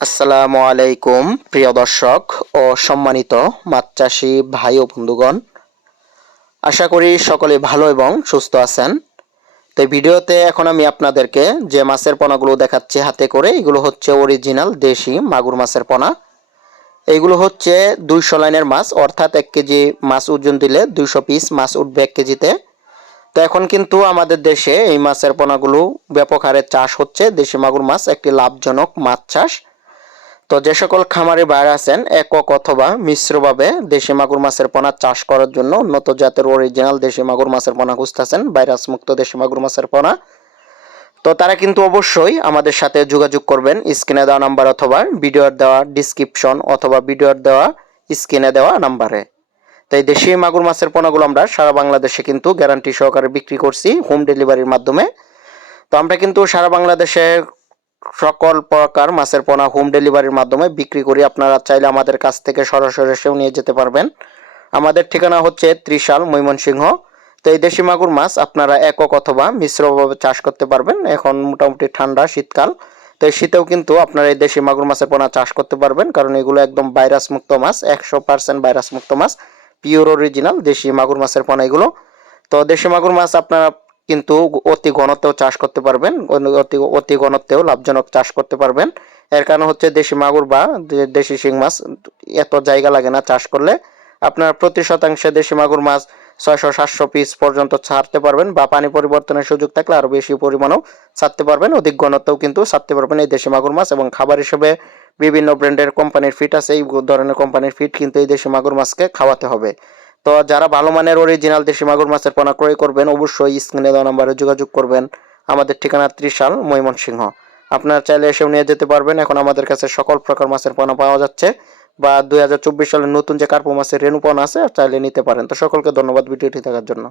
আসসালামু আলাইকুম, প্রিয় দর্শক ও সম্মানিত মাছ চাষি ভাই ও বন্ধুগণ। আশা করি সকলে ভালো এবং সুস্থ আছেন। তো ভিডিওতে এখন আমি আপনাদেরকে যে মাছের পোনাগুলো দেখাচ্ছি হাতে করে, এগুলো হচ্ছে অরিজিনাল দেশি মাগুর মাছের পোনা। এইগুলো হচ্ছে দুইশো লাইনের মাছ, অর্থাৎ এক কেজি মাছ ওজন দিলে দুইশো পিস মাছ উঠবে এক কেজিতে। তো এখন কিন্তু আমাদের দেশে এই মাছের পোনাগুলো ব্যাপক হারে চাষ হচ্ছে। দেশি মাগুর মাছ একটি লাভজনক মাছ চাষ। তো যে সকল খামারে বাইরে আছেন, একক অথবা মিশ্রভাবে দেশি মাগুর মাছের পোনা চাষ করার জন্য উন্নত জাতের অরিজিনাল দেশি মাগুর মাছের পোনা খুঁজতেছেন ভাইরাস মুক্ত দেশি মাগুর মাছের পোনা। তো তারা কিন্তু অবশ্যই আমাদের সাথে যোগাযোগ করবেন, স্ক্রিনে দেওয়া নাম্বার অথবা ভিডিওর দেওয়া ডিসক্রিপশন অথবা ভিডিওর দেওয়া স্ক্রিনে দেওয়া নাম্বারে। তাই দেশি মাগুর মাছের পোনাগুলো আমরা সারা বাংলাদেশে কিন্তু গ্যারান্টি সহকারে বিক্রি করছি হোম ডেলিভারির মাধ্যমে। তো আমরা কিন্তু সারা বাংলাদেশে সকল প্রকার মাছের পোনা হোম ডেলিভারির মাধ্যমে বিক্রি করি। আপনারা চাইলে আমাদের কাছ থেকে সরাসরি এসেও নিয়ে যেতে পারবেন। আমাদের ঠিকানা হচ্ছে ত্রিশাল ময়মনসিংহ। তো এই দেশি মাগুর মাছ আপনারা একক অথবা মিশ্রভাবে চাষ করতে পারবেন। এখন মোটামুটি ঠান্ডা শীতকাল। তো এই শীতেও কিন্তু আপনারা এই দেশি মাগুর মাছের পোনা চাষ করতে পারবেন। কারণ এগুলো একদম ভাইরাস মুক্ত মাছ, একশো পার্সেন্ট ভাইরাস মুক্ত মাছ পিওর অরিজিনাল দেশি মাগুর মাছের পোনা এগুলো। তো দেশি মাগুর মাছ আপনারা কিন্তু অতি ঘনত্বেও চাষ করতে পারবেন অতি অতি ঘনত্বেও লাভজনক চাষ করতে পারবেন। এর কারণ হচ্ছে দেশি মাগুর বা দেশি শিং মাছ, এত জায়গা লাগে না চাষ করলে। আপনার প্রতি শতাংশে দেশি মাগুর মাছ ছয়শো, সাতশো পিস পর্যন্ত ছাড়তে পারবেন বা পানি পরিবর্তনের সুযোগ থাকলে আরও বেশি পরিমাণেও ছাড়তে পারবেন। অধিক ঘনত্বেও কিন্তু ছাড়তে পারবেন এই দেশি মাগুর মাছ এবং খাবার হিসেবে বিভিন্ন ব্র্যান্ডের কোম্পানির ফিট আছে, এই ধরনের কোম্পানির ফিট কিন্তু এই দেশি মাগুর মাছকে খাওয়াতে হবে। তো যারা ভালো মানের অরিজিনাল দেশি মাগুর মাছের পোনা ক্রয় করবেন, অবশ্যই স্ক্রিনে দেওয়া নাম্বারে যোগাযোগ করবেন। আমাদের ঠিকানা ত্রিশাল, ময়মনসিংহ। আপনারা চাইলে এসেও নিয়ে যেতে পারবেন। এখন আমাদের কাছে সকল প্রকার মাছের পোনা পাওয়া যাচ্ছে বা দুই হাজার চব্বিশ সালের নতুন যে কার্পো মাছের রেণু আছে, চাইলে নিতে পারেন। তো সকলকে ধন্যবাদ ভিডিওটি দেখার জন্য।